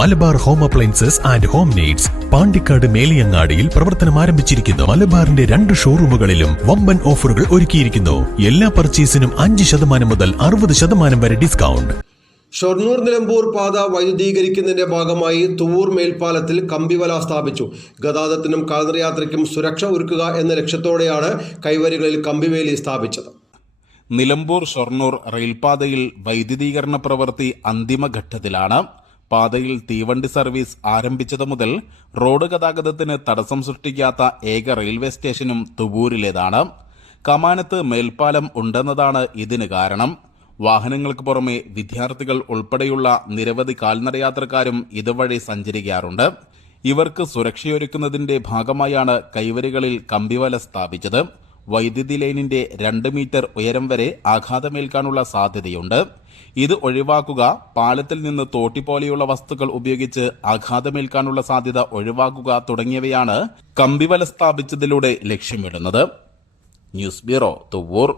Malabar home appliances and home needs Pandikkad മേലിയങ്ങാടിയിൽ പ്രവർത്തനം ആരംഭിച്ചിരിക്കുന്നു. മലബാറിന്റെ 2 ഷോറൂമുകളിലും വമ്പൻ ഓഫറുകൾ ഒരുക്കിയിരിക്കുന്നു. എല്ലാ പർച്ചേസിനും 5% മുതൽ 60% വരെ ഡിസ്കൗണ്ട്. ഷൊർണൂർ നിലമ്പൂർ പാത വൈദ്യുതീകരിക്കുന്നതിന്റെ ഭാഗമായി തുവൂർ മേൽപ്പാലത്തിൽ കമ്പിവല സ്ഥാപിച്ചു. ഗതാഗതത്തിനും കാൽനടയാത്രയ്ക്കും സുരക്ഷ ഒരുക്കുക എന്ന ലക്ഷ്യത്തോടെയാണ് കൈവരികളിൽ കമ്പിവേലി സ്ഥാപിച്ചത്. നിലമ്പൂർ ഷൊർണൂർ റെയിൽപാതയിൽ വൈദ്യുതീകരണ പ്രവൃത്തി അന്തിമഘട്ടത്തിലാണ്. പാതയിൽ തീവണ്ടി സർവീസ് ആരംഭിച്ചതു മുതൽ റോഡ് ഗതാഗതത്തിന് തടസ്സം സൃഷ്ടിക്കാത്ത ഏക റെയിൽവേ സ്റ്റേഷനും തുവൂരിലേതാണ്. കമാനത്ത് മേൽപ്പാലം ഉണ്ടെന്നതാണ് ഇതിന് കാരണം. വാഹനങ്ങൾക്ക് പുറമെ വിദ്യാർത്ഥികൾ ഉൾപ്പെടെയുള്ള നിരവധി കാൽനടയാത്രക്കാരും ഇതുവഴി സഞ്ചരിക്കാറുണ്ട്. ഇവർക്ക് സുരക്ഷയൊരുക്കുന്നതിന്റെ ഭാഗമായാണ് കൈവരികളിൽ കമ്പിവല സ്ഥാപിച്ചത്. വൈദ്യുതി ലൈനിന്റെ 2 മീറ്റർ ഉയരം വരെ ആഘാതമേൽക്കാനുള്ള സാധ്യതയുണ്ട്. ഇത് ഒഴിവാക്കുക, പാലത്തിൽ നിന്ന് തോട്ടി പോലെയുള്ള വസ്തുക്കൾ ഉപയോഗിച്ച് ആഘാതമേൽക്കാനുള്ള സാധ്യത ഒഴിവാക്കുക തുടങ്ങിയവയാണ് കമ്പിവല സ്ഥാപിച്ചതിലൂടെ ലക്ഷ്യമിടുന്നത്. News bureau, Thuvur.